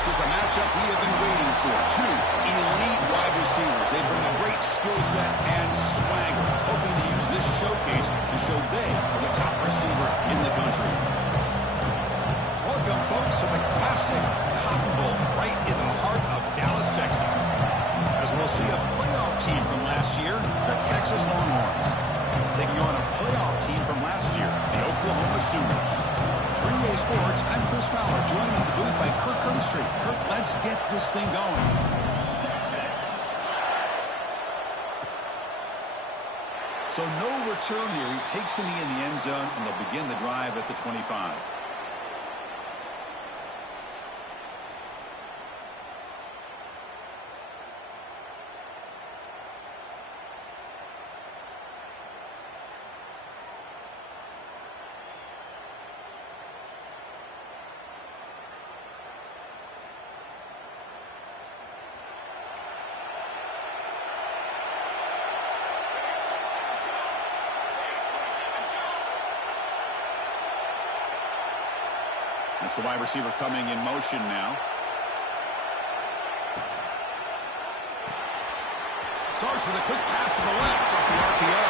This is a matchup we have been waiting for. Two elite wide receivers. They bring a great skill set and swagger, hoping to use this showcase to show they are the top receiver in the country. Welcome, folks, to the classic Cotton Bowl right in the heart of Dallas, Texas. As we'll see a playoff team from last year, the Texas Longhorns, taking on a playoff team from last year, the Oklahoma Sooners. For EA Sports, I'm Chris Fowler, joined in the booth by Kirk Herbstreit. Kirk, let's get this thing going. So no return here. He takes a knee in the end zone, and they'll begin the drive at the 25. It's the wide receiver coming in motion now. Starts with a quick pass to the left off the RPO.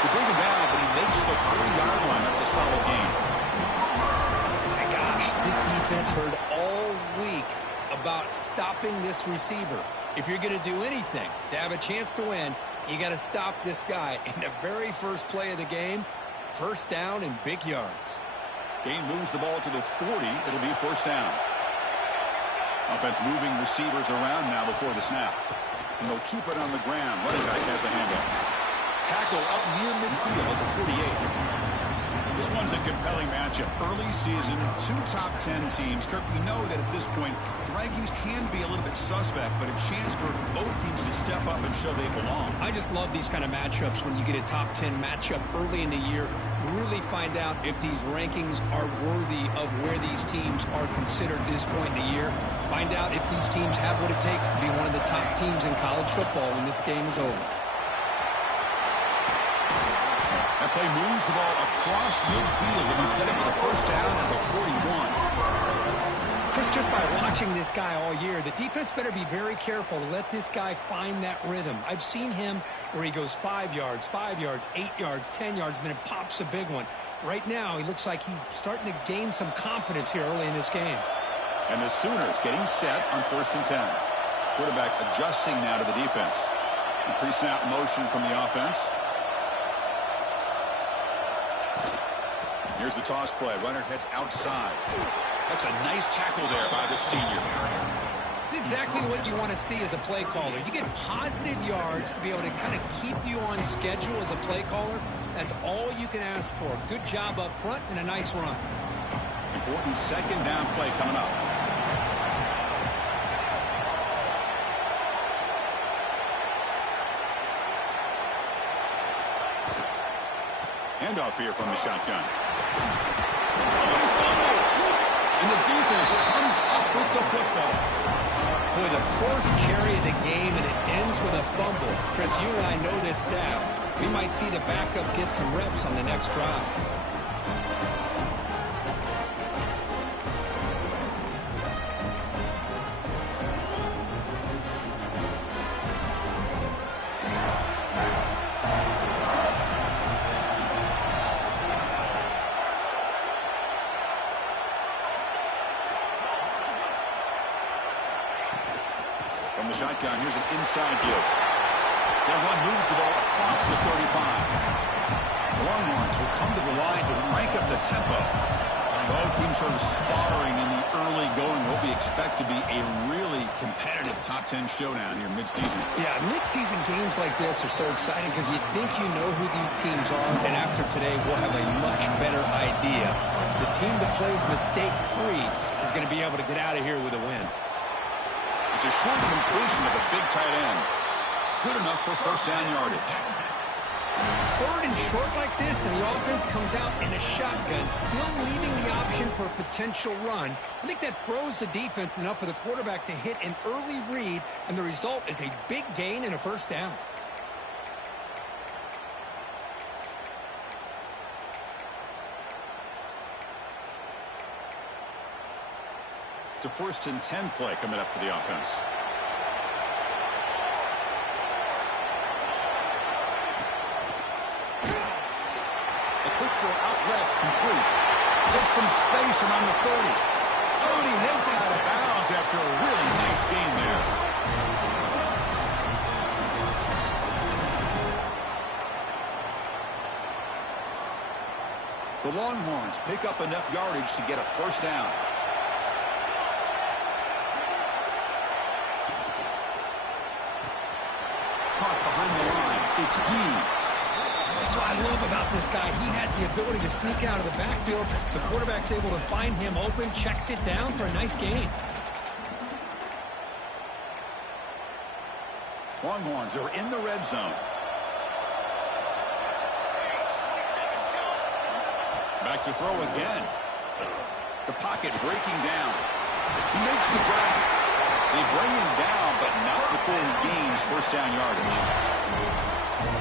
They bring him down, but he makes the 40-yard line. That's a solid gain. My gosh, this defense heard all week about stopping this receiver. If you're going to do anything to have a chance to win, you got to stop this guy. In the very first play of the game, first down and big yards. Gain moves the ball to the 40. It'll be first down. Offense moving receivers around now before the snap. And they'll keep it on the ground. Running back has the handoff. Tackle up near midfield at the 48. This one's a compelling matchup. Early season, two top 10 teams. Kirk, we know that at this point, the rankings can be a little bit suspect, but a chance for both teams to step up and show they belong. I just love these kind of matchups when you get a top 10 matchup early in the year. Really find out if these rankings are worthy of where these teams are considered at this point in the year. Find out if these teams have what it takes to be one of the top teams in college football when this game is over. That play moves the ball across midfield, and we set it for the first down at the 41. Chris, just by watching this guy all year, the defense better be very careful to let this guy find that rhythm. I've seen him where he goes 5 yards, 5 yards, 8 yards, 10 yards, and then it pops a big one. Right now, he looks like he's starting to gain some confidence here early in this game. And the Sooners getting set on 1st and 10. Quarterback adjusting now to the defense. The pre-snap motion from the offense. Here's the toss play. Runner heads outside. That's a nice tackle there by the senior. It's exactly what you want to see as a play caller. You get positive yards to be able to kind of keep you on schedule as a play caller. That's all you can ask for. Good job up front and a nice run. Important second down play coming up. Handoff here from the shotgun. Oh, he fumbles. And the defense comes up with the football. Boy, the first carry of the game, and it ends with a fumble. Chris, you and I know this staff. We might see the backup get some reps on the next drive. From the shotgun, here's an inside give. Their run moves the ball across the 35. The Longhorns will come to the line to crank up the tempo. Both teams sort of sparring in the early going. What we expect to be a really competitive top 10 showdown here mid-season. Yeah, mid-season games like this are so exciting because you think you know who these teams are, and after today we'll have a much better idea. The team that plays mistake-free is going to be able to get out of here with a win. It's a short completion of a big tight end. Good enough for first down yardage. Third and short like this, and the offense comes out in a shotgun, still leaving the option for a potential run. I think that throws the defense enough for the quarterback to hit an early read, and the result is a big gain and a first down. It's a 1st and 10 play coming up for the offense. A quick throw out left, complete. Gets some space around the 30. Oh, and he heads it out of bounds after a really nice game there. The Longhorns pick up enough yardage to get a 1st down. Caught behind the line. It's Ncaa. That's what I love about this guy. He has the ability to sneak out of the backfield. The quarterback's able to find him open, checks it down for a nice gain. Longhorns are in the red zone. Back to throw again. The pocket breaking down. He makes the grab. They bring him down, but not before he gains 1st down yardage.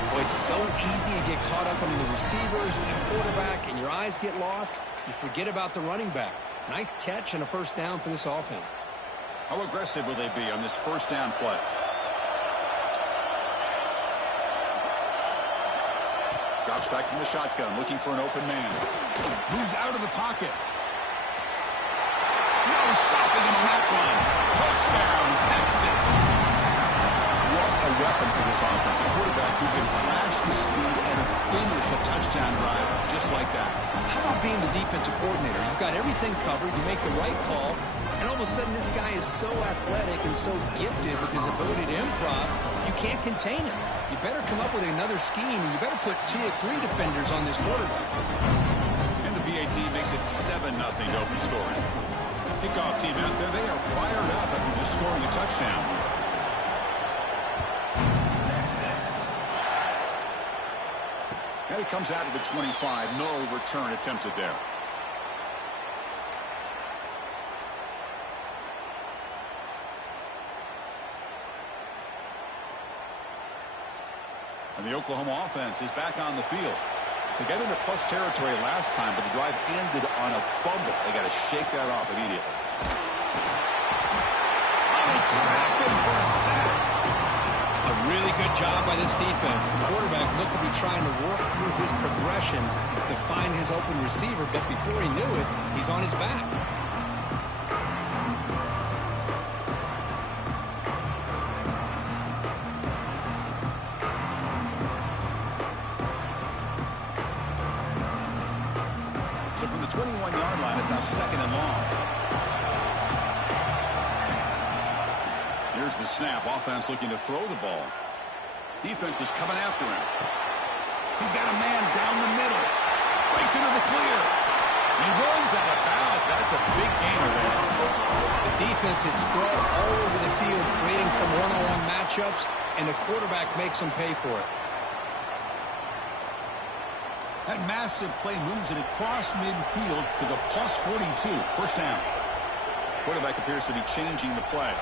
Well, it's so easy to get caught up on the receivers and the quarterback, and your eyes get lost. You forget about the running back. Nice catch and a 1st down for this offense. How aggressive will they be on this 1st down play? Drops back from the shotgun, looking for an open man. Moves out of the pocket. No stopping him on that one. Touchdown, Texas. What a weapon for this offense. A quarterback who can flash the speed and finish a touchdown drive just like that. How about being the defensive coordinator? You've got everything covered. You make the right call. And all of a sudden, this guy is so athletic and so gifted with his ability to improv, you can't contain him. You better come up with another scheme, and you better put 2 or 3 defenders on this quarterback. And the BAT makes it 7-0 to open scoring. Kickoff team out there, they are fired up after just scoring a touchdown. And it comes out of the 25. No return attempted there. And the Oklahoma offense is back on the field. They got into plus territory last time, but the drive ended on a fumble. They got to shake that off immediately. Trapping for a sack. A really good job by this defense. The quarterback looked to be trying to work through his progressions to find his open receiver, but before he knew it, he's on his back. So from the 21-yard line, it's now 2nd and long. Here's the snap. Offense looking to throw the ball. Defense is coming after him. He's got a man down the middle. Breaks into the clear. He runs out of bounds. That's a big gainer there. The defense is spread all over the field, creating some one-on-one matchups, and the quarterback makes them pay for it. That massive play moves it across midfield to the plus 42. 1st down. Quarterback appears to be changing the play.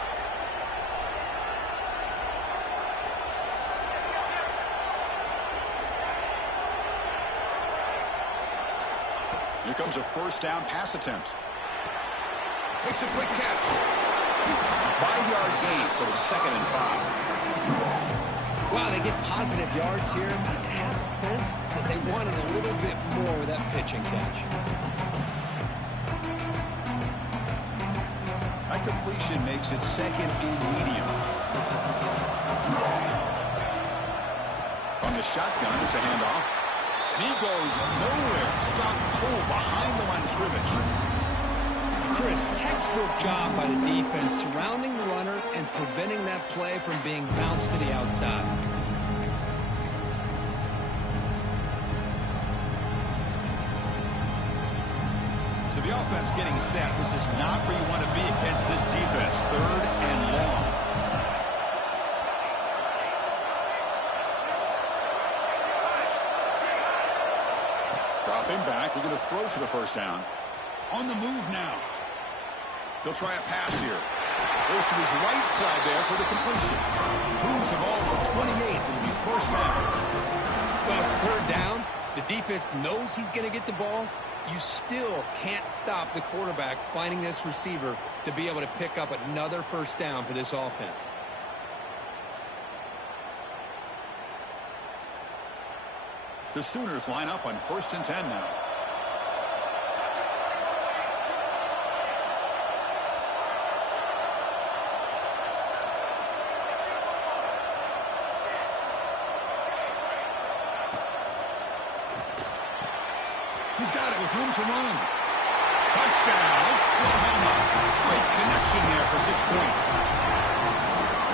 Here comes a 1st down pass attempt. Makes a quick catch. 5-yard gain, so it's 2nd and 5. Wow, they get positive yards here. You have a sense that they wanted a little bit more with that pitch and catch. That completion makes it 2nd and medium. From the shotgun, it's a handoff. And he goes nowhere. Stopped cold behind the line of scrimmage. Chris, textbook job by the defense surrounding the runner and preventing that play from being bounced to the outside. So the offense getting set. This is not where you want to be against this defense. 3rd and long. Dropping back, looking to throw for the 1st down. On the move now. They'll try a pass here. Goes to his right side there for the completion. Moves the ball to the 28. It'll be 1st down. Well, it's 3rd down. The defense knows he's going to get the ball, you still can't stop the quarterback finding this receiver to be able to pick up another first down for this offense. The Sooners line up on 1st and 10 now. He's got it with room to run. Touchdown, Oklahoma. Great connection there for 6 points.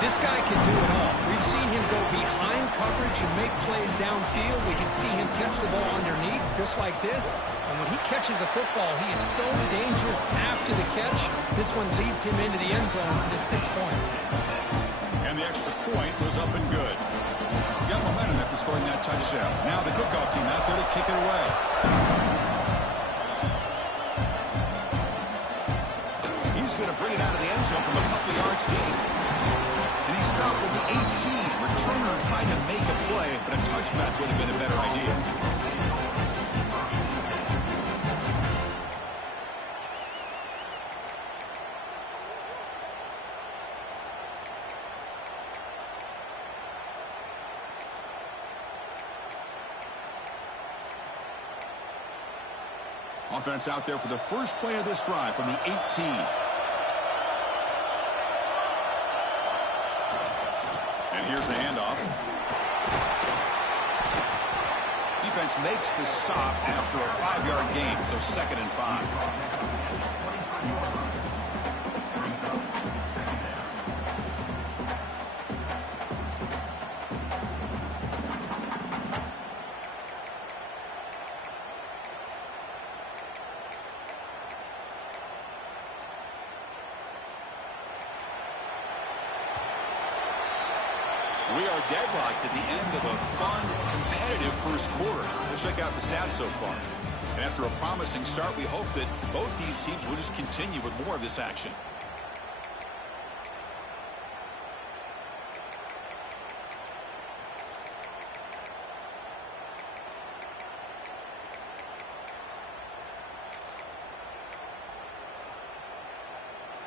This guy can do it all. We've seen him go behind coverage and make plays downfield. We can see him catch the ball underneath, just like this. And when he catches a football, he is so dangerous after the catch. This one leads him into the end zone for the 6 points. And the extra point was up and good. Got momentum after scoring that touchdown. Now the kickoff team out there to kick it away. He's going to bring it out of the end zone from a couple yards deep. And he stopped at the 18. Returner trying to make a play, but a touchback would have been a better idea. Offense out there for the first play of this drive from the 18. And here's the handoff. Defense makes the stop after a 5-yard gain, so 2nd and 5. We are deadlocked at the end of a fun, competitive first quarter. Let's check out the stats so far. And after a promising start, we hope that both these teams will just continue with more of this action.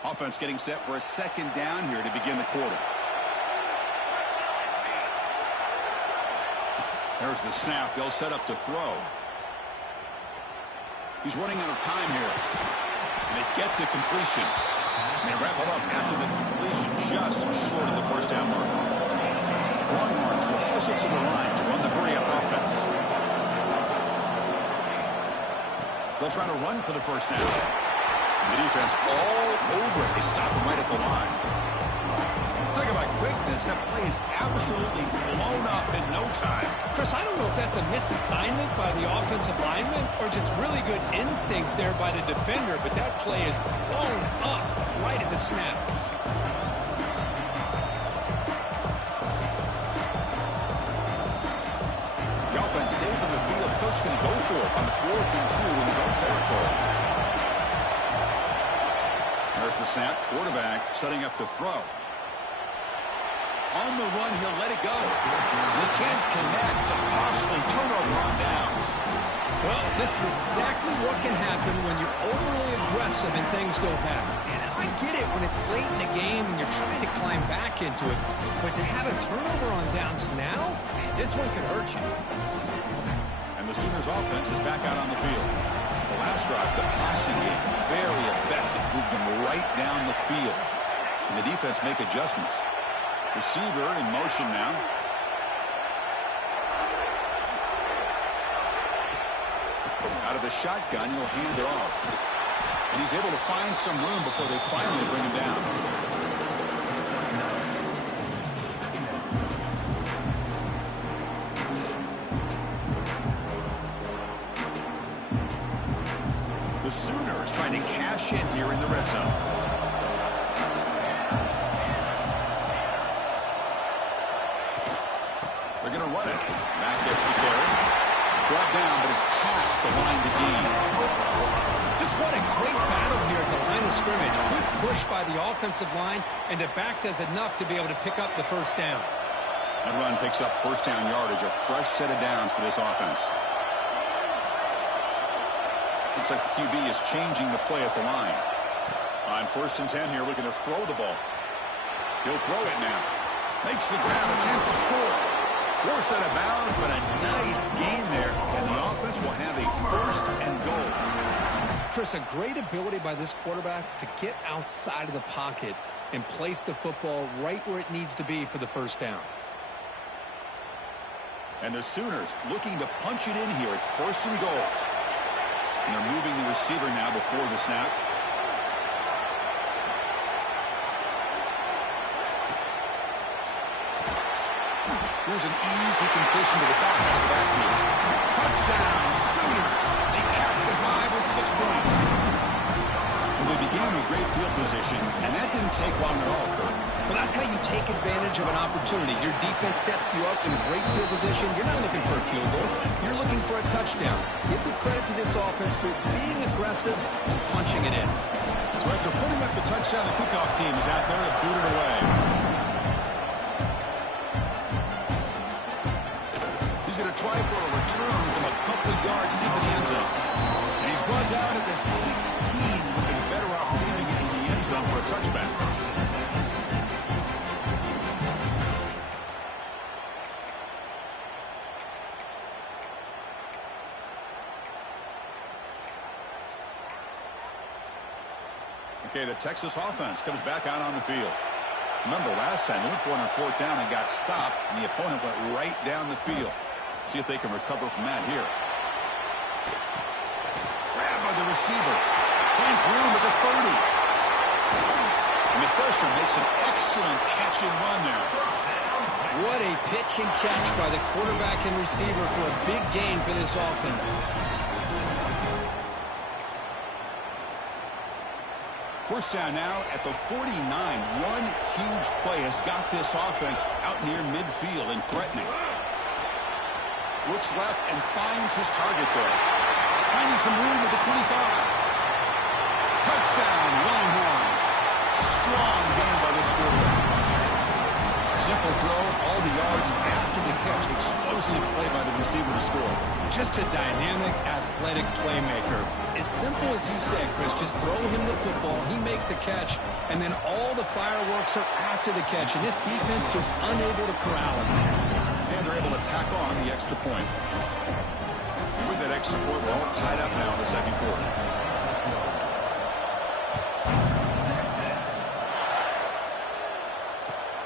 Offense getting set for a 2nd down here to begin the quarter. There's the snap. They'll set up to throw. He's running out of time here. They get to completion. They wrap it up after the completion, just short of the first down mark. Longhorns will hustle to the line to run the hurry-up offense. They'll try to run for the first down. The defense all over it. They stop him right at the line. Talk about quickness. That play is absolutely blown up in no time. Chris, I don't know if that's a misassignment by the offensive lineman or just really good instincts there by the defender, but that play is blown up right at the snap. The offense stays on the field. The coach is going to go for it on 4th and 2 in his own territory. There's the snap. Quarterback setting up to throw. On the run, he'll let it go. They can't connect. A costly turnover on downs. Well, this is exactly what can happen when you're overly aggressive and things go bad. And I get it when it's late in the game and you're trying to climb back into it. But to have a turnover on downs now, man, this one could hurt you. And the Sooners offense is back out on the field. The last drive, the passing game, very effective. Moved them right down the field. And the defense make adjustments. Receiver in motion now. Out of the shotgun, he'll hand it off. And he's able to find some room before they finally bring him down. The Sooners trying to cash in here in the red zone. They're going to run it. Mack gets the carry. Brought down, but it's past the line to gain. Just what a great battle here at the line of scrimmage. Good push by the offensive line, and the back does enough to be able to pick up the first down. That run picks up first down yardage, a fresh set of downs for this offense. Looks like the QB is changing the play at the line. On 1st and 10 here, looking to throw the ball. He'll throw it now. Makes the grab, a chance to score. Forced out of bounds, but a nice gain there. And the offense will have a 1st and goal. Chris, a great ability by this quarterback to get outside of the pocket and place the football right where it needs to be for the 1st down. And the Sooners looking to punch it in here. It's 1st and goal. And they're moving the receiver now before the snap. Here's an easy completion to the back out of the backfield. Touchdown, Sooners. They cap the drive with 6 points. Well, they began with great field position, and that didn't take long at all, Kurt. Well, that's how you take advantage of an opportunity. Your defense sets you up in great field position. You're not looking for a field goal. You're looking for a touchdown. Give the credit to this offense for being aggressive and punching it in. So after putting up the touchdown, the kickoff team is out there to boot it away. He's going to try for a return from a couple of yards deep in the end zone. And he's brought down at the 16, looking better off leaving it in the end zone for a touchback. Okay, the Texas offense comes back out on the field. Remember, last time they went for it on 4th down and got stopped, and the opponent went right down the field. See if they can recover from that here. Grab by the receiver. Finds room at the 30. And the freshman makes an excellent catch and run there. What a pitch and catch by the quarterback and receiver for a big gain for this offense. First down now at the 49. One huge play has got this offense out near midfield and threatening. Looks left and finds his target there. Finding some room at the 25. Touchdown, Longhorns. Strong gain by this quarterback. Simple throw, all the yards after the catch. Explosive play by the receiver to score. Just a dynamic, athletic playmaker. As simple as you said, Chris, just throw him the football, he makes a catch, and then all the fireworks are after the catch, and this defense just unable to corral him. And they're able to tack on the extra point. And with that extra point, we're all tied up now in the 2nd quarter.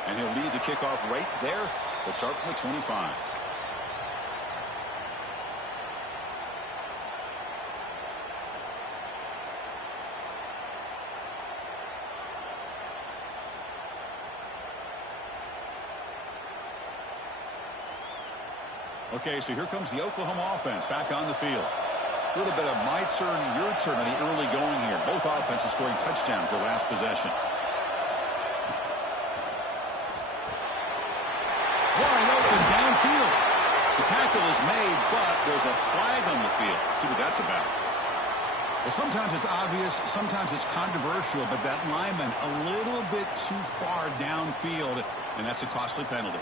And he'll lead the kickoff right there. They'll start from the 25. Okay, so here comes the Oklahoma offense back on the field. A little bit of my turn, your turn on the early going here. Both offenses scoring touchdowns their last possession. Wide open downfield. The tackle is made, but there's a flag on the field. Let's see what that's about. Well, sometimes it's obvious, sometimes it's controversial, but that lineman a little bit too far downfield, and that's a costly penalty.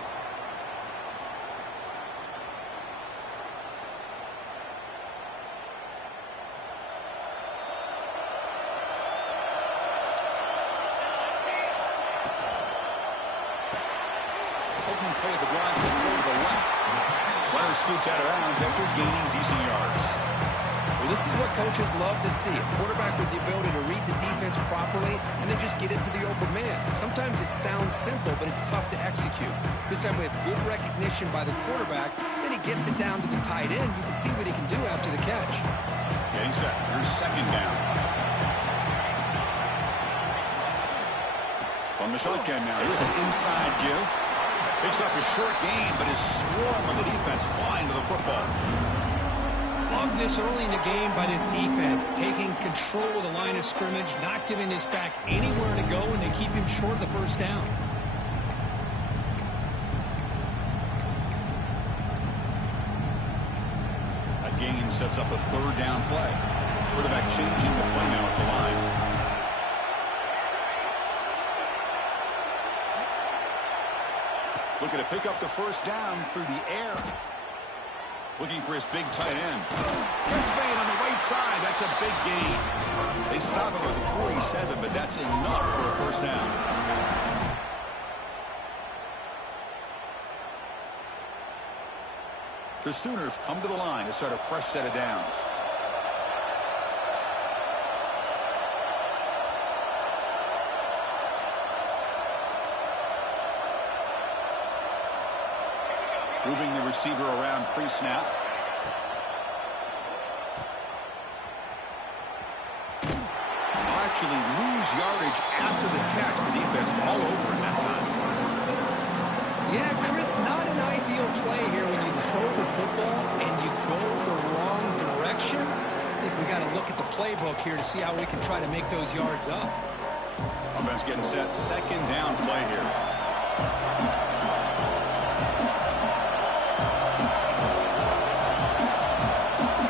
Opening play of the drive to throw to the left. Runner scoots out of bounds after gaining decent yards. Well, this is what coaches love to see. A quarterback with the ability to read the defense properly and then just get it to the open man. Sometimes it sounds simple, but it's tough to execute. This time we have good recognition by the quarterback. Then he gets it down to the tight end. You can see what he can do after the catch. Getting set. Here's 2nd down. On the shotgun now. Here's an inside give. Picks up a short gain, but is swarmed by the defense flying to the football. Love this early in the game by this defense, taking control of the line of scrimmage, not giving this back anywhere to go, and they keep him short of the 1st down. A gain sets up a 3rd down play. Quarterback changing the play now at the line. Looking to pick up the 1st down through the air. Looking for his big tight end. Catch made on the right side. That's a big gain. They stop it with a 47, but that's enough for a first down. The Sooners come to the line to start a fresh set of downs. Moving the receiver around pre-snap. Actually lose yardage after the catch. The defense all over in that time. Yeah, Chris, not an ideal play here when you throw the football and you go the wrong direction. I think we got to look at the playbook here to see how we can try to make those yards up. Offense getting set. Second down play here.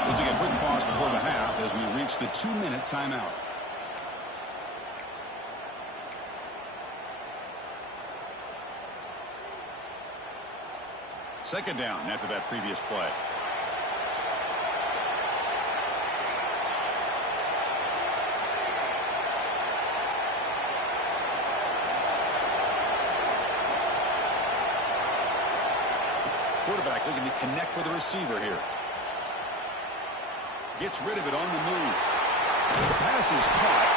We'll take a quick pause before the half as we reach the 2-minute timeout. Second down after that previous play. Quarterback looking to connect with the receiver here. Gets rid of it on the move. The pass is caught.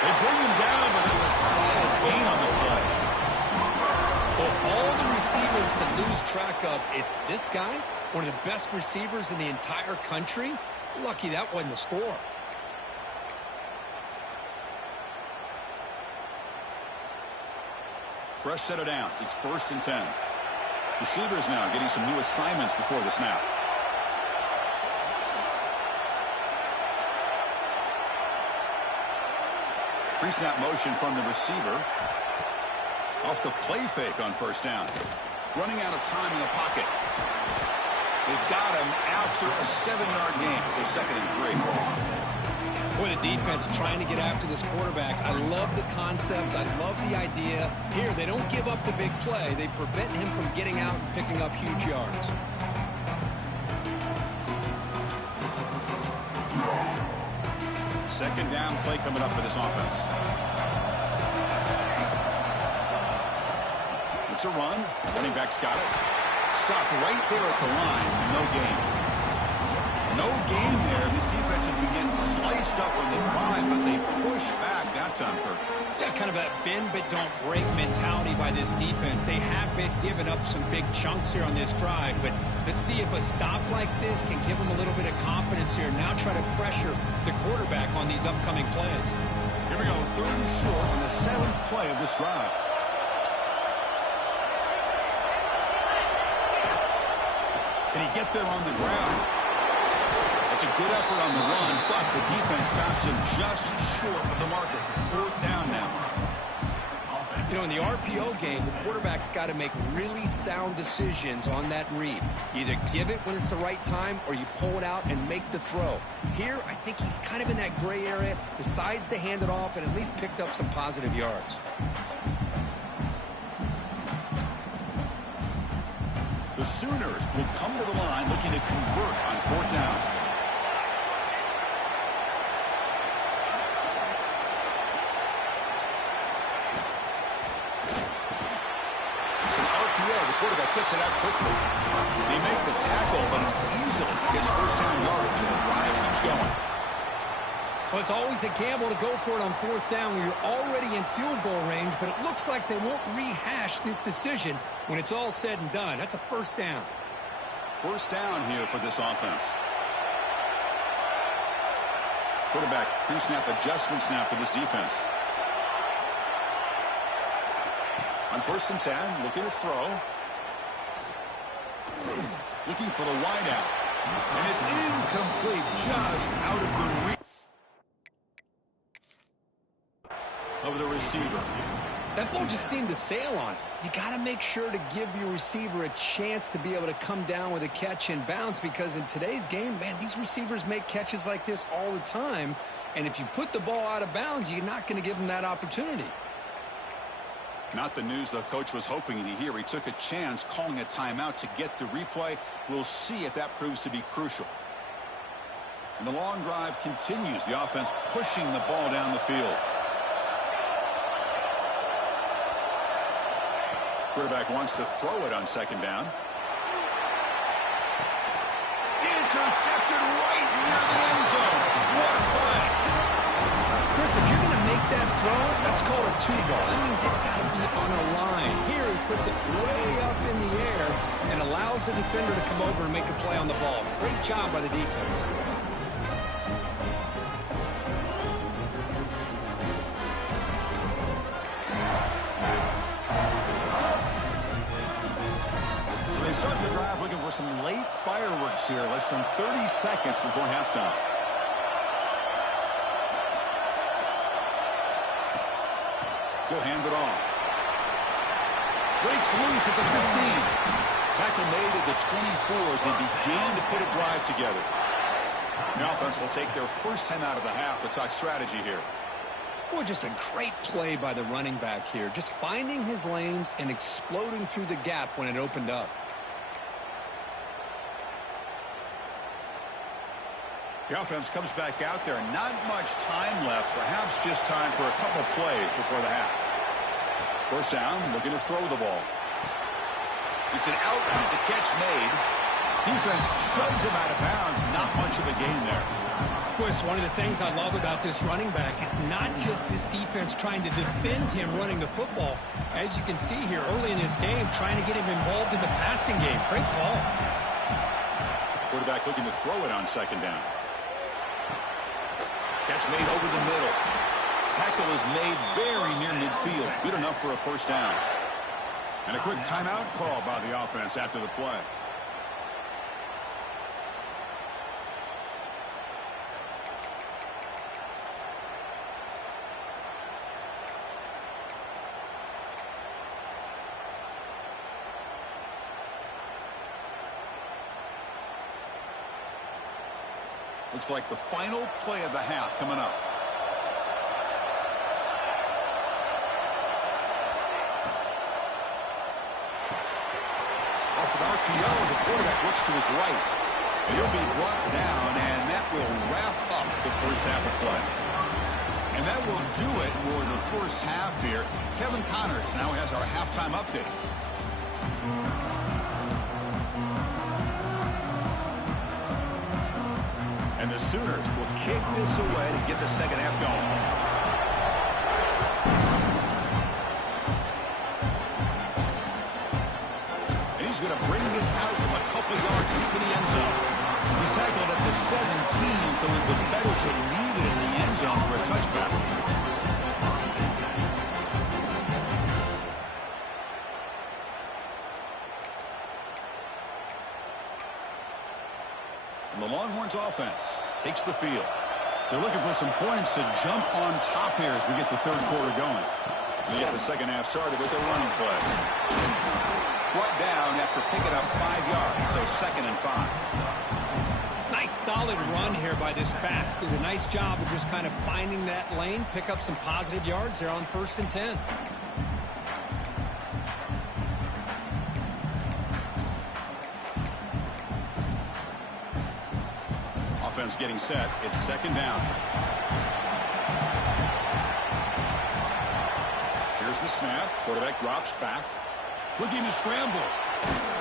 They bring him down, but it's a solid gain on the play. Well, all the receivers to lose track of, it's this guy, one of the best receivers in the entire country. Lucky that wasn't the score. Fresh set of downs. It's 1st and 10. Receivers now getting some new assignments before the snap. Pre-snap motion from the receiver. Off the play fake on first down. Running out of time in the pocket. They've got him after a 7-yard gain, so 2nd and 3. Boy, the defense trying to get after this quarterback. I love the concept. I love the idea. Here, they don't give up the big play. They prevent him from getting out and picking up huge yards. Second down play coming up for this offense. It's a run. Running back's got it. Stopped right there at the line. No gain. No gain there. This defense has been getting sliced up on the drive, but they push back that time, Kirk. Yeah, kind of a bend but don't break mentality by this defense. They have been giving up some big chunks here on this drive, but let's see if a stop like this can give them a little bit of confidence here. Now try to pressure the quarterback on these upcoming plays. Here we go. 3rd and short on the 7th play of this drive. Can he get there on the ground? That's a good effort on the run, but the defense stops him just short of the marker. 4th down now. You know, in the RPO game, the quarterback's got to make really sound decisions on that read. You either give it when it's the right time or you pull it out and make the throw. Here, I think he's kind of in that gray area, decides to hand it off and at least picked up some positive yards. The Sooners will come to the line looking to convert on 4th down. It's an RPO. The quarterback gets it out quickly. They make the tackle, but he easily gets 1st down yardage, and the drive keeps going. Well, it's always a gamble to go for it on 4th down when you're already in field goal range, but it looks like they won't rehash this decision when it's all said and done. That's a 1st down. 1st down here for this offense. Quarterback pre-snap adjustments now for this defense. On 1st and 10, looking to throw. Looking for the wideout. And it's incomplete, just out of the reach of the receiver. That ball just seemed to sail on it. You got to make sure to give your receiver a chance to be able to come down with a catch and bounce, because in today's game, man, these receivers make catches like this all the time. And if you put the ball out of bounds, you're not going to give them that opportunity. Not the news the coach was hoping to hear. He took a chance calling a timeout to get the replay. We'll see if that proves to be crucial. And the long drive continues. The offense pushing the ball down the field. Quarterback wants to throw it on second down. Intercepted right near the end zone. What a play. Chris, if you're going to make that throw, that's called a two-ball. That means it's got to be on a line. Here he puts it way up in the air and allows the defender to come over and make a play on the ball. Great job by the defense. So they start the drive looking for some late fireworks here. Less than 30 seconds before halftime. He'll hand it off. Breaks loose at the 15. Tackle made at the 24 as they began to put a drive together. The offense will take their first 10 out of the half to talk strategy here. Boy, just a great play by the running back here. Just finding his lanes and exploding through the gap when it opened up. The offense comes back out there. Not much time left. Perhaps just time for a couple plays before the half. First down, looking to throw the ball. It's an outright the catch made. Defense shoves him out of bounds. Not much of a gain there. Boy, it's one of the things I love about this running back. It's not just this defense trying to defend him running the football. As you can see here early in this game, trying to get him involved in the passing game. Great call. Quarterback looking to throw it on second down. Catch made over the middle. Tackle is made very near midfield. Good enough for a first down. And a quick timeout call by the offense after the play. Looks like the final play of the half coming up. Off an RPO, the quarterback looks to his right. He'll be brought down, and that will wrap up the first half of play. And that will do it for the first half here. Kevin Connors now has our halftime update. And the Sooners will kick this away to get the second half going. And he's going to bring this out from a couple yards deep in the end zone. He's tackled at the 17, so it would be better to leave it in the end zone for a touchback. And the Longhorns offense takes the field. They're looking for some points to jump on top here as we get the third quarter going. They get the second half started with a running play. Brought down after picking up 5 yards, so 2nd and 5. Nice solid run here by this back. Did a nice job of just kind of finding that lane, pick up some positive yards there on 1st and 10. Offense getting set. It's 2nd down. Here's the snap. Quarterback drops back. Looking to scramble.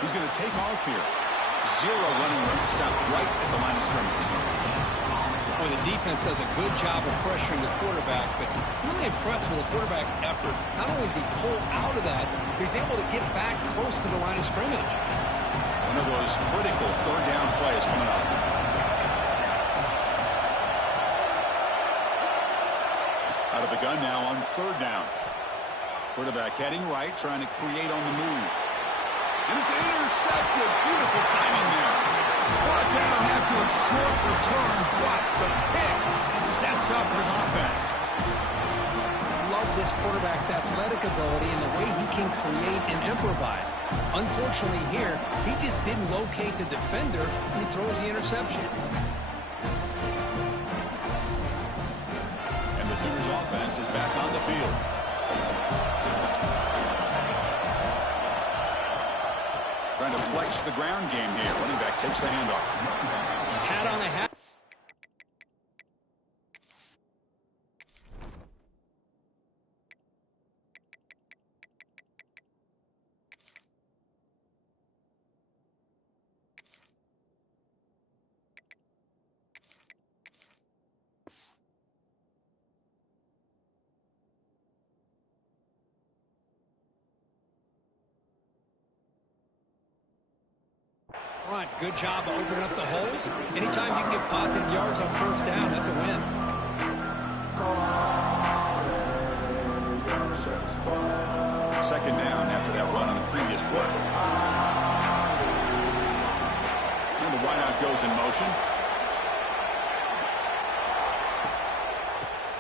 He's going to take off here. 0 running room. Stop right at the line of scrimmage. Well, the defense does a good job of pressuring the quarterback, but really impressed with the quarterback's effort. Not only does he pull out of that, but he's able to get back close to the line of scrimmage. One of those critical third down plays coming up. Out of the gun now on 3rd down. Quarterback heading right, trying to create on the move. And it's intercepted. Beautiful timing there. Brought down after a short return, but the pick sets up his offense. Love this quarterback's athletic ability and the way he can create and improvise. Unfortunately here, he just didn't locate the defender, and he throws the interception. And the Sooners offense is back on the field. Trying to flex the ground game here. Running back takes the handoff. Hat on a hat. Front, good job of opening up the holes. Anytime you can get positive yards on first down, that's a win. Second down after that run on the previous play. And the wideout goes in motion.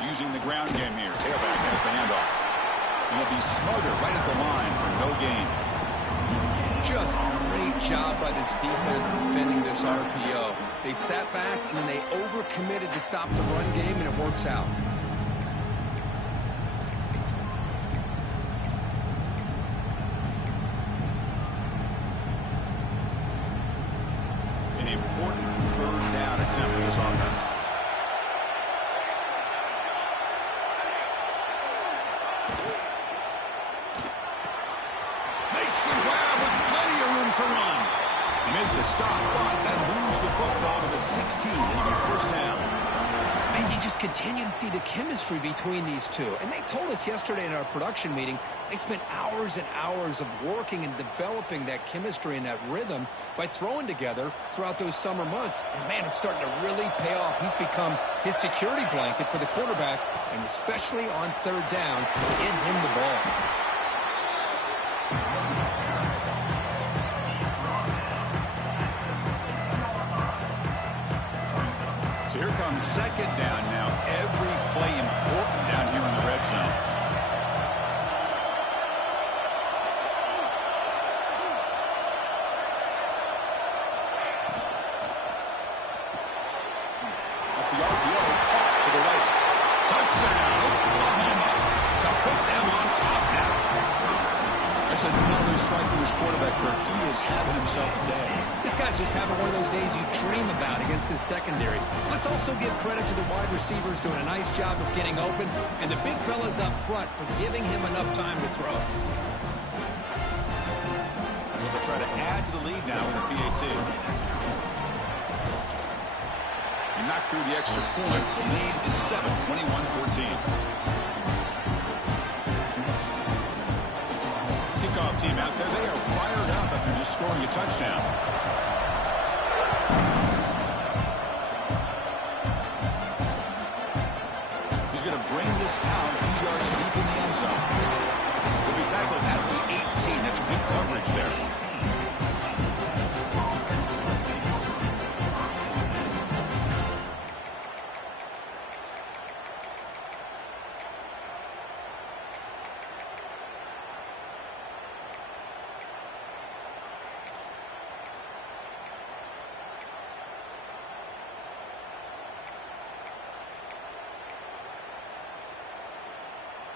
Using the ground game here. Tailback has the handoff. And he'll be smothered right at the line for no gain. Just great job by this defense defending this RPO. They sat back and then they overcommitted to stop the run game, and it works out. An important third down attempt for this offense. Makes the grab with plenty of room to run. He made the stop, but then moves the football to the 16. It'll be first down. And you just continue to see the chemistry between these two. And they told us yesterday in our production meeting, they spent hours and hours of working and developing that chemistry and that rhythm by throwing together throughout those summer months. And, man, it's starting to really pay off. He's become his security blanket for the quarterback, and especially on third down, get him the ball. So here comes second down now. Every play important down here in the red zone. Off the RPO, caught to the right. Touchdown, Oklahoma, to put them on top now. There's another strike for this quarterback, Kirk. He is having himself a day. This guy's just having one of those days you dream about against his secondary. Let's also give credit to the wide receivers doing a nice job of getting open, and the big fellas up front for giving him enough time to throw. They'll try to add to the lead now with a PAT. He knocked through the extra point. The lead is 7, 21-14. Kickoff team out there. They are fired up after just scoring a touchdown. He's going to bring this out a few yards deep in the end zone. He'll be tackled at the 18. That's good coverage there.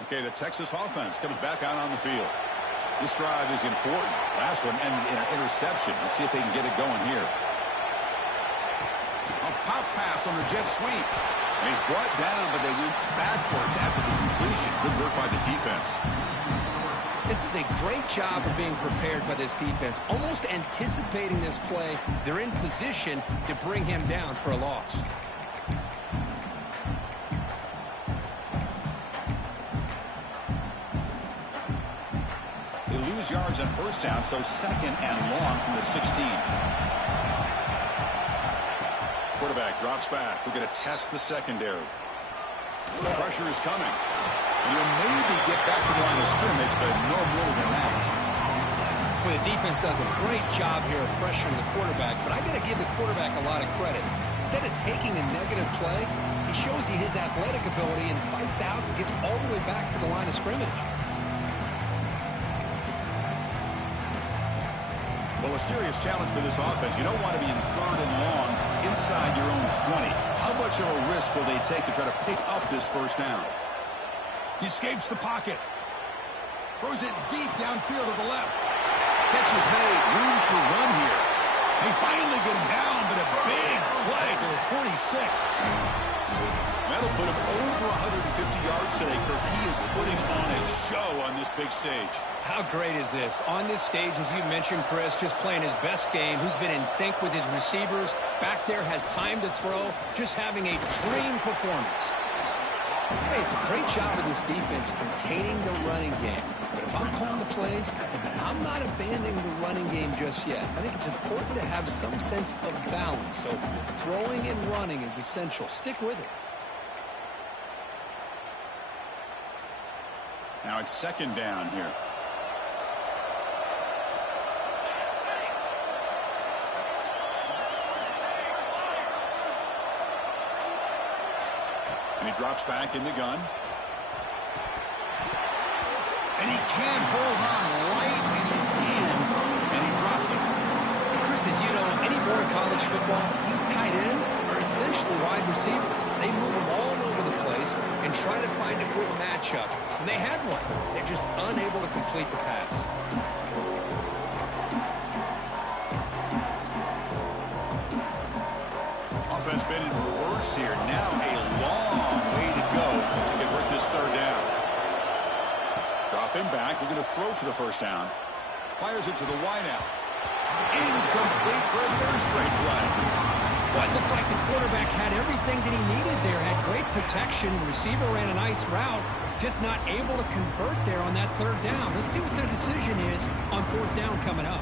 Okay, the Texas offense comes back out on the field. This drive is important. Last one ended in an interception. Let's see if they can get it going here. A pop pass on the jet sweep. And he's brought down, but they went backwards after the completion. Good work by the defense. This is a great job of being prepared by this defense, almost anticipating this play. They're in position to bring him down for a loss. Yards on first down, so second and long from the 16. Quarterback drops back. We're going to test the secondary. The pressure is coming. And you'll maybe get back to the line of scrimmage, but no more than that. Well, the defense does a great job here of pressuring the quarterback, but I got to give the quarterback a lot of credit. Instead of taking a negative play, he shows you his athletic ability and fights out and gets all the way back to the line of scrimmage. Well, a serious challenge for this offense. You don't want to be in third and long inside your own 20. How much of a risk will they take to try to pick up this first down? He escapes the pocket. Throws it deep downfield to the left. Catch is made. Room to run here. They finally get him down, but a big play to the 46. That'll put him over 150 yards today, Kirk. He is putting on a show on this big stage. How great is this? On this stage, as you mentioned, Chris, just playing his best game. He's been in sync with his receivers. Back there, has time to throw. Just having a dream performance. Hey, it's a great job of this defense containing the running game. But if I'm calling the plays, I'm not abandoning the running game just yet. I think it's important to have some sense of balance. So throwing and running is essential. Stick with it. Now it's second down here. And he drops back in the gun. And he can't hold on right in his hands. And he dropped it. Chris, as you know, anymore in college football, these tight ends are essentially wide receivers. They move them all over the place and try to find a good matchup. And they had one. They're just unable to complete the pass. Offense been in reverse here. Now a long way to go to convert this third down. Drop him back. Looking to throw for the first down. Fires it to the wideout. Incomplete for a third straight play. Well, it looked like the quarterback had everything that he needed there. Had great protection. Receiver ran a nice route. Just not able to convert there on that third down. Let's see what their decision is on fourth down coming up.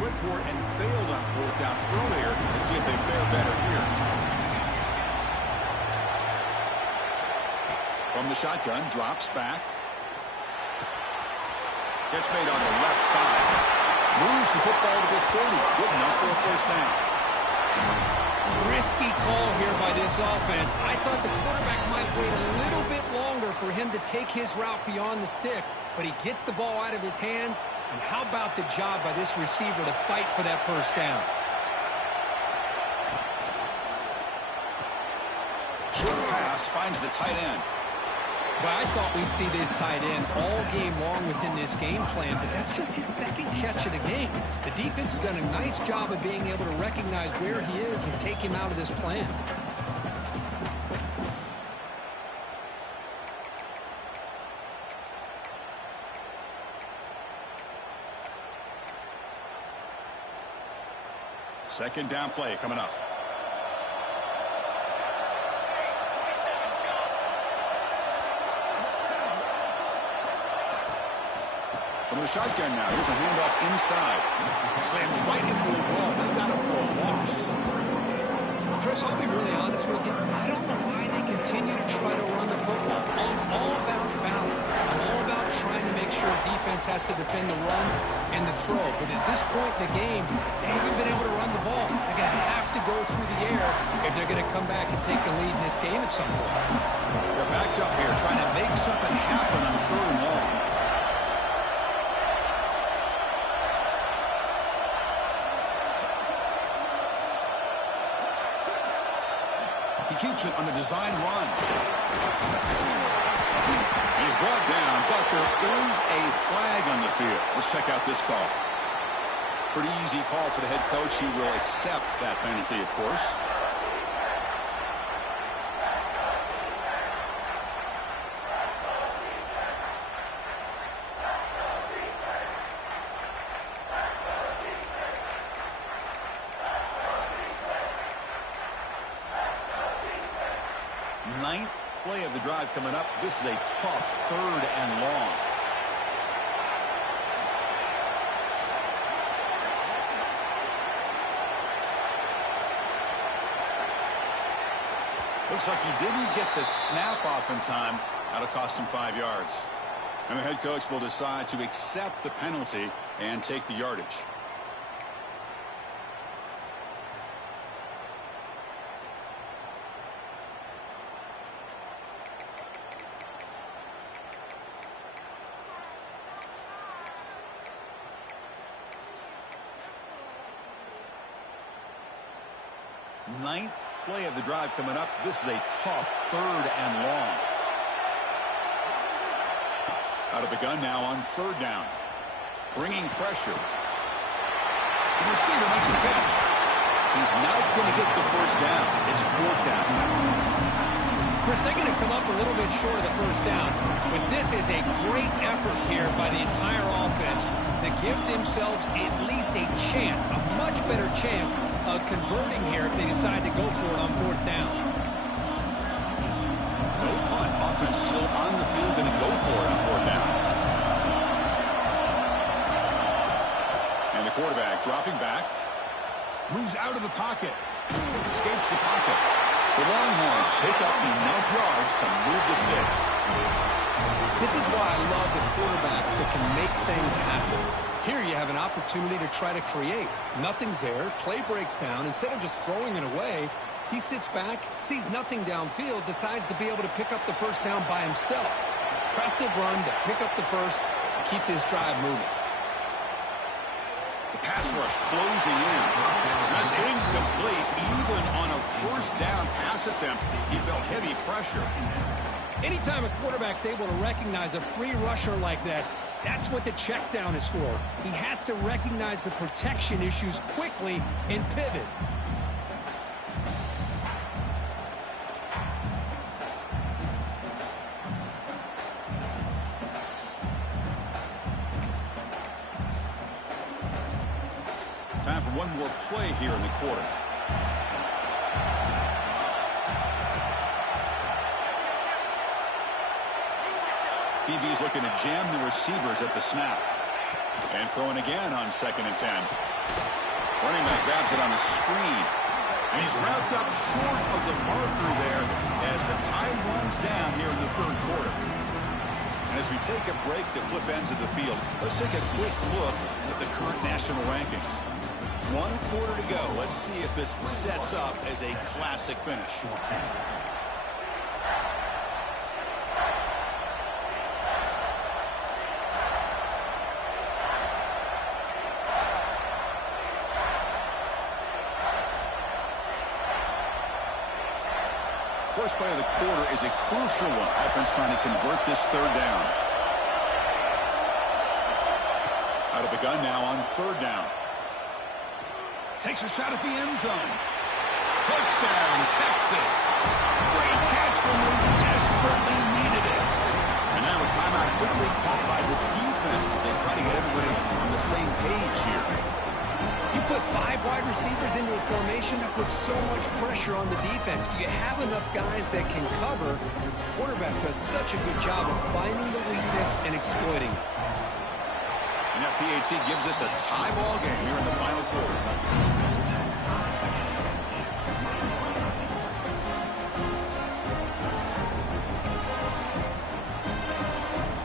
Went for it and failed on fourth down earlier. Let's see if they fare better here. From the shotgun, drops back. Catch made on the left side. Moves the football to the 30. Good enough for a first down. Risky call here by this offense. I thought the quarterback might wait a little bit longer for him to take his route beyond the sticks, but he gets the ball out of his hands. And how about the job by this receiver to fight for that first down? Short pass finds the tight end. Well, I thought we'd see this tight end all game long within this game plan, but that's just his second catch of the game. The defense has done a nice job of being able to recognize where he is and take him out of this plan. Second down play coming up. From the shotgun now. Here's a handoff inside. Slams right into the wall. They got him for a loss. Chris, I'll be really honest with you. I don't know why they continue to try to run the football. I'm all about balance. I'm all about trying to make sure defense has to defend the run and the throw. But at this point in the game, they haven't been able to run the ball. They're going to have to go through the air if they're going to come back and take the lead in this game at some point. They're backed up here trying to make something happen on third and long. He keeps it on the design run. He's brought down, but there is a flag on the field. Let's check out this call. Pretty easy call for the head coach. He will accept that penalty, of course. Ninth play of the drive coming up. This is a tough third and long. Looks like he didn't get the snap off in time. That'll cost him 5 yards. And the head coach will decide to accept the penalty and take the yardage. 9th play of the drive coming up. This is a tough 3rd and long. Out of the gun now on 3rd down. Bringing pressure. The receiver makes the catch. He's not going to get the 1st down. It's 4th down now. Chris, they're going to come up a little bit short of the 1st down, but this is a great effort here by the entire offense to give themselves at least a chance, a much better chance of converting here if they decide to go for it on 4th down. No punt. Offense still on the field, going to go for it on 4th down. And the quarterback dropping back. Moves out of the pocket. Escapes the pocket. The Longhorns pick up enough yards to move the sticks. This is why I love the quarterbacks that can make things happen. Here you have an opportunity to try to create. Nothing's there. Play breaks down. Instead of just throwing it away, he sits back, sees nothing downfield, decides to be able to pick up the 1st down by himself. Impressive run to pick up the 1st and keep this drive moving. The pass rush closing in. That's incomplete. Even on a 1st down pass attempt, he felt heavy pressure. Anytime a quarterback's able to recognize a free rusher like that, that's what the check down is for. He has to recognize the protection issues quickly and pivot. Time for one more play here in the quarter. DB's looking to jam the receivers at the snap. And throwing again on 2nd and 10. Running back grabs it on the screen. And he's wrapped up short of the marker there as the time runs down here in the 3rd quarter. And as we take a break to flip ends of the field, let's take a quick look at the current national rankings. 1 quarter to go. Let's see if this sets up as a classic finish. First play of the quarter is a crucial one. Offense trying to convert this 3rd down. Out of the gun now on 3rd down. Takes a shot at the end zone. Touchdown, Texas. Great catch when they desperately needed it. And now a timeout quickly called by the defense as they try to get everybody on the same page here. You put 5 wide receivers into a formation, that puts so much pressure on the defense. Do you have enough guys that can cover? The quarterback does such a good job of finding the weakness and exploiting it. And that PAT gives us a tie ball game here in the final quarter.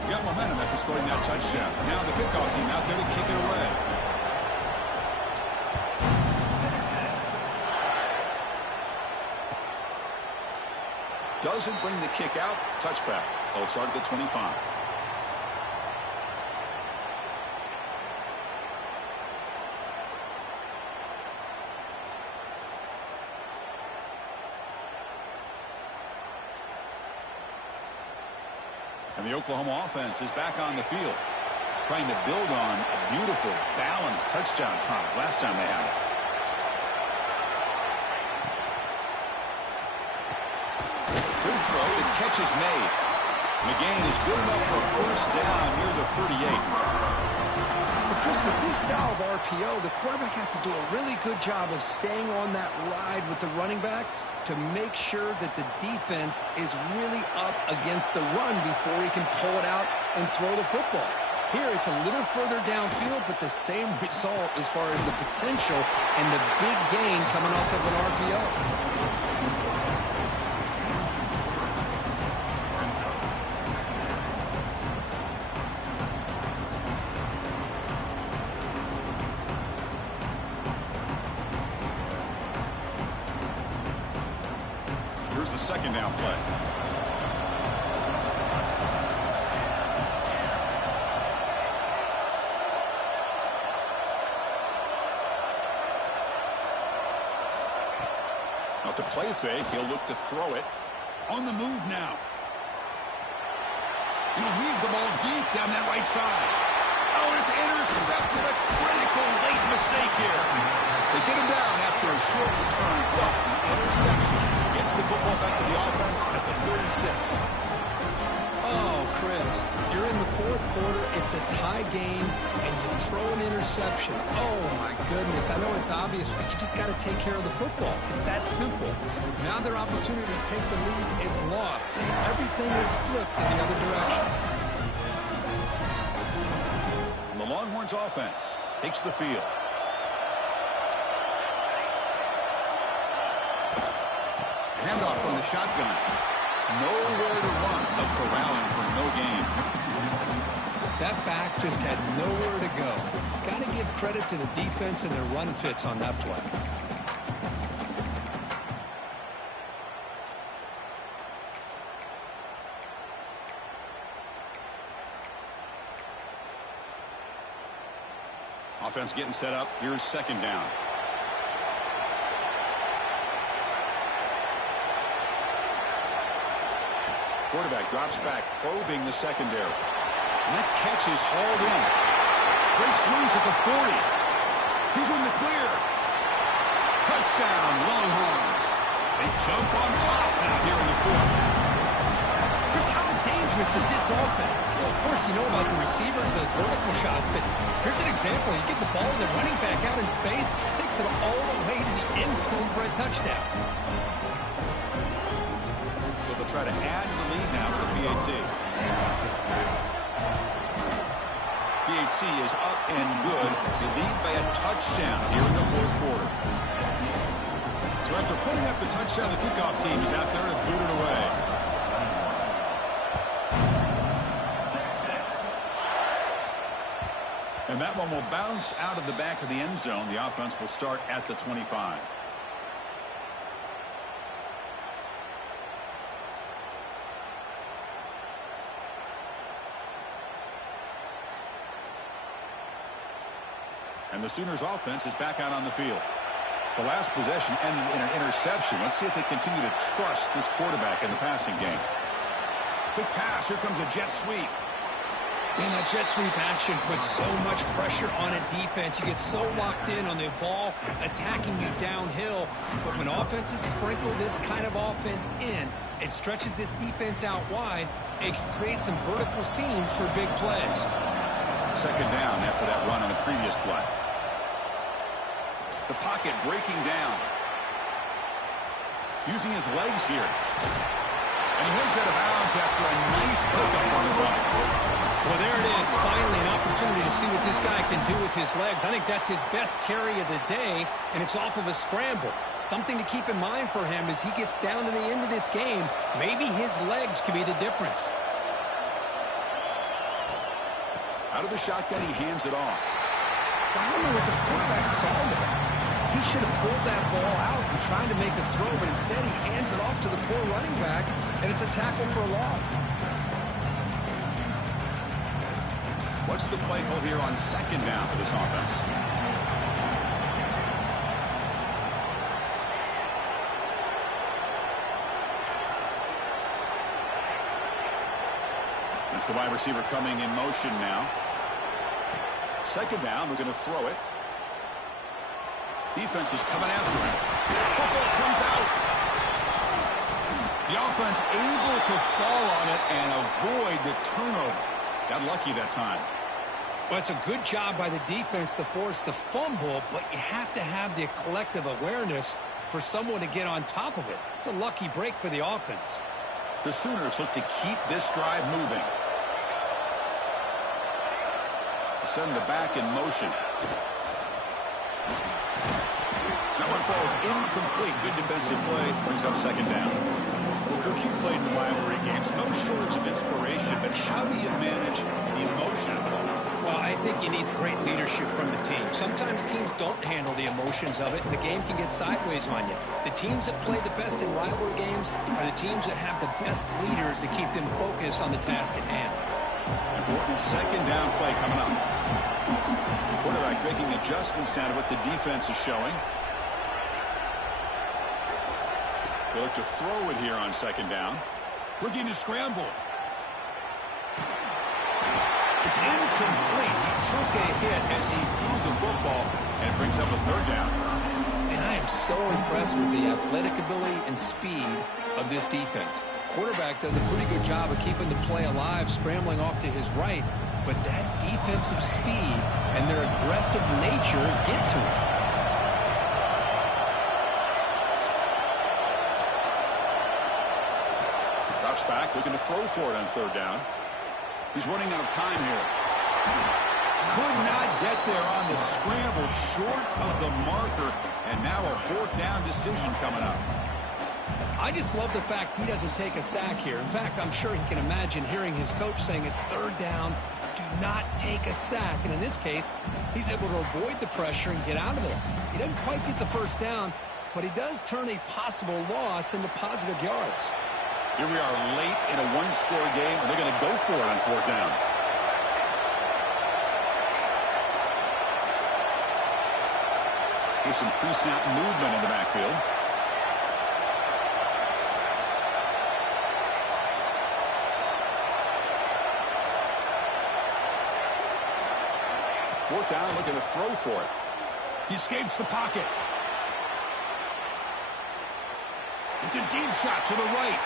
Got momentum after scoring that touchdown. Now the kickoff team out there to kick it away. Doesn't bring the kick out. Touchback. They'll start at the 25. And the Oklahoma offense is back on the field, trying to build on a beautiful, balanced touchdown drive last time they had it. Good throw, the catch is made. And the gain is good enough for a 1st down near the 38. But Chris, with this style of RPO, the quarterback has to do a really good job of staying on that ride with the running back to make sure that the defense is really up against the run before he can pull it out and throw the football. Here, it's a little further downfield, but the same result as far as the potential and the big gain coming off of an RPO. Here's the 2nd down play. Off the play fake, he'll look to throw it. On the move now. He'll heave the ball deep down that right side. Oh, it's intercepted. A critical late mistake here. They get him down after a short return, but the interception gets the football back to the offense at the 36. Oh, Chris, you're in the fourth quarter. It's a tie game, and you throw an interception. Oh, my goodness. I know it's obvious, but you just got to take care of the football. It's that simple. Now their opportunity to take the lead is lost, and everything is flipped in the other direction. And the Longhorns offense takes the field. Handoff from the shotgun. Nowhere to run. A corralling for no gain. That back just had nowhere to go. Got to give credit to the defense and their run fits on that play. Offense getting set up. Here's second down. Quarterback drops back, probing the secondary. And that catch is hauled in. Breaks loose at the 40. He's in the clear. Touchdown, Longhorns. They jump on top now here in the fourth. Chris, how dangerous is this offense? Well, of course, you know about the receivers, those vertical shots, but here's an example. You get the ball to the running back out in space, takes it all the way to the end zone for a touchdown. Try to add to the lead now for the PAT. PAT is up and good. They lead by a touchdown here in the fourth quarter. So after putting up the touchdown, the kickoff team is out there and boot it away. And that one will bounce out of the back of the end zone. The offense will start at the 25. And the Sooners offense is back out on the field. The last possession ended in an interception. Let's see if they continue to trust this quarterback in the passing game. Quick pass. Here comes a jet sweep. And that jet sweep action puts so much pressure on a defense. You get so locked in on the ball attacking you downhill. But when offenses sprinkle this kind of offense in, it stretches this defense out wide and can create some vertical seams for big plays. Second down after that run on the previous play. The pocket breaking down. Using his legs here. And he heads out of bounds after a nice breakup on the run. Well, there it is. Finally, an opportunity to see what this guy can do with his legs. I think that's his best carry of the day, and it's off of a scramble. Something to keep in mind for him as he gets down to the end of this game. Maybe his legs could be the difference. Out of the shotgun, he hands it off. I don't know what the quarterback saw there. He should have pulled that ball out and tried to make a throw, but instead he hands it off to the poor running back, and it's a tackle for a loss. What's the play call here on second down for this offense? That's the wide receiver coming in motion now. Second down, we're going to throw it. Defense is coming after him. Football comes out. The offense able to fall on it and avoid the turnover. Got lucky that time. Well, it's a good job by the defense to force the fumble, but you have to have the collective awareness for someone to get on top of it. It's a lucky break for the offense. The Sooners look to keep this drive moving. Send the back in motion. That one falls incomplete. Good defensive play. Brings up second down. Well, Cook, you played in rivalry games. No shortage of inspiration, but how do you manage the emotion of it all? Well, I think you need great leadership from the team. Sometimes teams don't handle the emotions of it, and the game can get sideways on you. The teams that play the best in rivalry games are the teams that have the best leaders to keep them focused on the task at hand. Important second down play coming up. Quarterback making adjustments down to what the defense is showing. They look to throw it here on second down. Looking to scramble. It's incomplete. He took a hit as he threw the football, and it brings up a third down. And I am so impressed with the athletic ability and speed of this defense. Quarterback does a pretty good job of keeping the play alive, scrambling off to his right, but that defensive speed and their aggressive nature get to him. Drops back, looking to throw for it on third down. He's running out of time here. Could not get there on the scramble, short of the marker, and now a fourth down decision coming up. I just love the fact he doesn't take a sack here. In fact, I'm sure he can imagine hearing his coach saying it's third down, do not take a sack. And in this case, he's able to avoid the pressure and get out of there. He doesn't quite get the first down, but he does turn a possible loss into positive yards. Here we are late in a one-score game, and they're going to go for it on fourth down. Here's some pre-snap movement in the backfield. Fourth down, looking to throw for it. He escapes the pocket. It's a deep shot to the right.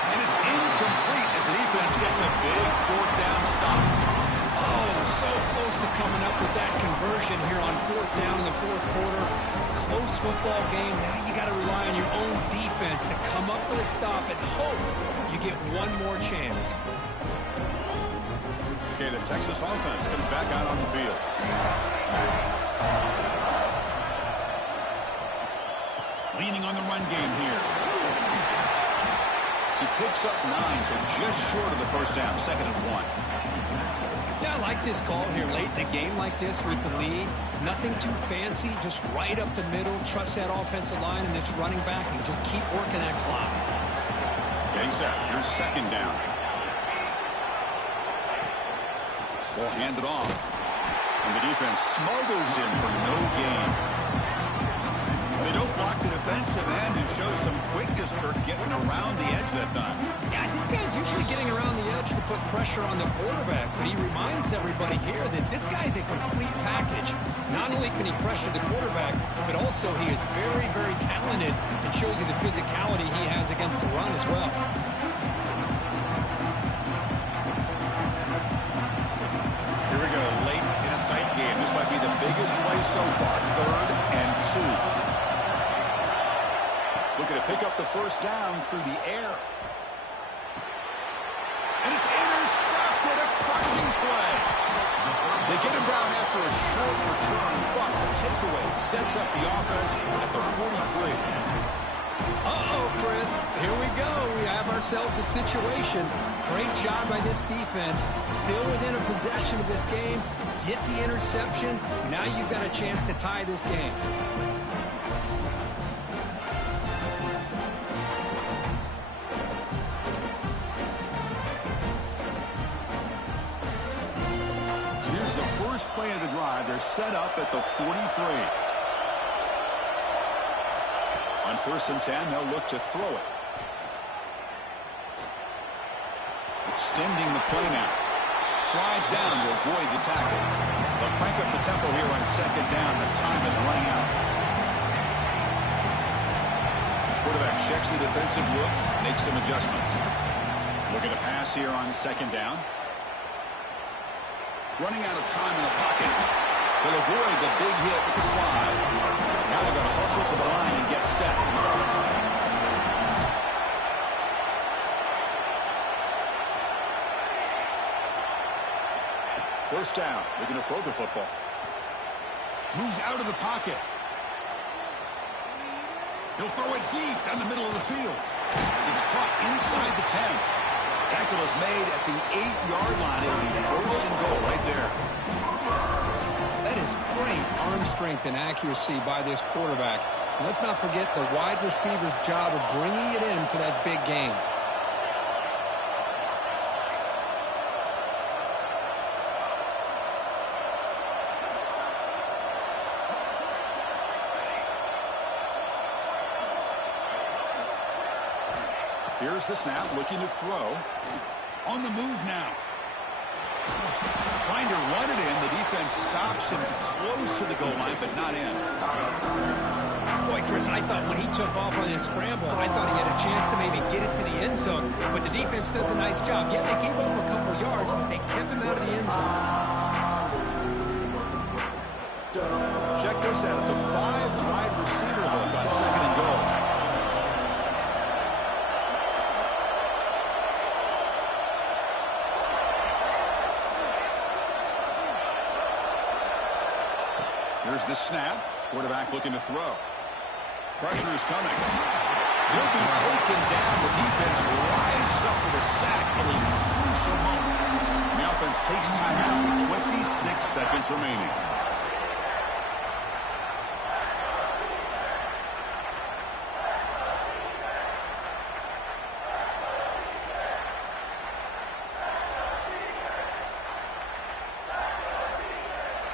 And it's incomplete as the defense gets a big fourth down stop. Oh, so close to coming up with that conversion here on fourth down in the fourth quarter. Close football game. Now you got to rely on your own defense to come up with a stop and hope you get one more chance. Okay, the Texas offense comes back out on the field. Leaning on the run game here. He picks up 9, so just short of the first down, 2nd and 1. Yeah, I like this call here late in the game like this with the lead. Nothing too fancy, just right up the middle. Trust that offensive line and this running back and just keep working that clock. Getting set. Here's 2nd down. Ball handed off. And the defense smothers him for no gain. They don't block the defensive end and show some quickness for getting around the edge that time. Yeah, this guy's usually getting around the edge to put pressure on the quarterback, but he reminds everybody here that this guy's a complete package. Not only can he pressure the quarterback, but also he is very, very talented and shows you the physicality he has against the run as well. Here we go, late in a tight game. This might be the biggest play so far, 3rd and 2. Looking to pick up the first down through the air. And it's intercepted, a crushing play. They get him down after a short return, but the takeaway sets up the offense at the 43. Uh-oh, Chris. Here we go. We have ourselves a situation. Great job by this defense. Still within a possession of this game. Get the interception. Now you've got a chance to tie this game. First play of the drive, they're set up at the 43. On 1st and 10, they'll look to throw it. Extending the play now. Slides down to avoid the tackle. They'll crank up the tempo here on 2nd down. The time is running out. Quarterback checks the defensive look, makes some adjustments. Looking to pass here on 2nd down. Running out of time in the pocket. They'll avoid the big hit with the slide. Now they're going to hustle to the line and get set. First down. Looking to throw the football. Moves out of the pocket. He'll throw it deep down the middle of the field. It's caught inside the 10. Tackle is made at the 8-yard line. It'll be 1st and goal right there. That is great arm strength and accuracy by this quarterback. And let's not forget the wide receiver's job of bringing it in for that big game. Here's the snap, looking to throw. On the move now. Trying to run it in. The defense stops him close to the goal line, but not in. Boy, Chris, I thought when he took off on his scramble, I thought he had a chance to maybe get it to the end zone. But the defense does a nice job. Yeah, they gave up a couple yards, but they kept him out of the end zone. Check this out. It's a 5-wide receiver look on 2nd and goal. Here's the snap. Quarterback looking to throw. Pressure is coming. He'll be taken down. The defense rises up with a sack in a crucial moment. The offense takes timeout with 26 seconds remaining.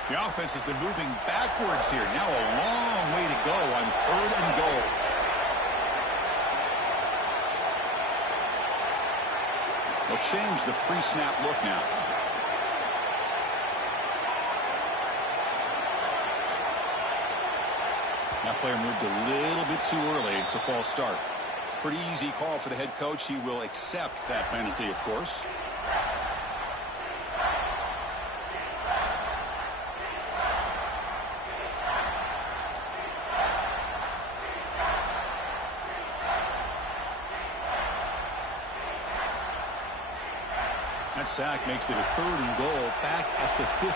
The offense has been moving backwards here. Now a long way to go on 3rd and goal. They'll change the pre-snap look now. That player moved a little bit too early. It's a false start. Pretty easy call for the head coach. He will accept that penalty, of course. That sack makes it a 3rd and goal back at the 15.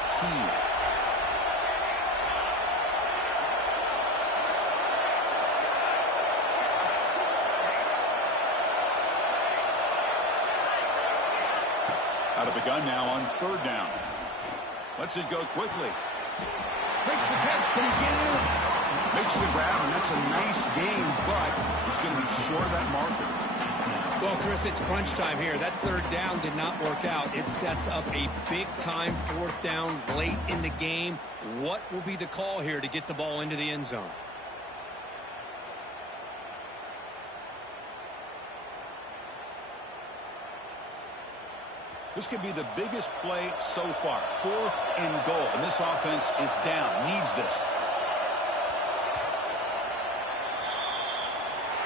Out of the gun now on 3rd down. Lets it go quickly. Makes the catch. Can he get in? Makes the grab, and that's a nice gain, but it's going to be short of that marker. Well, Chris, it's crunch time here. That 3rd down did not work out. It sets up a big-time 4th down late in the game. What will be the call here to get the ball into the end zone? This could be the biggest play so far. 4th and goal, and this offense is down. Needs this.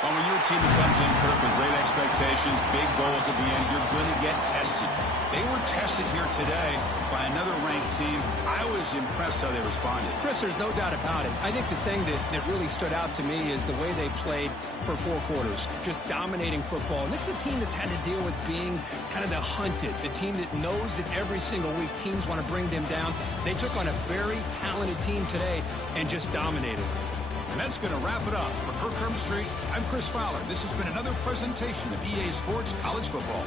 Well, when you're a team that comes in, Kirk, with great expectations, big goals at the end, you're going to get tested. They were tested here today by another ranked team. I was impressed how they responded. Chris, there's no doubt about it. I think the thing that really stood out to me is the way they played for 4 quarters, just dominating football. And this is a team that's had to deal with being kind of the hunted, the team that knows that every single week teams want to bring them down. They took on a very talented team today and just dominated. And that's going to wrap it up. For Kirk Street, I'm Chris Fowler. This has been another presentation of EA Sports College Football.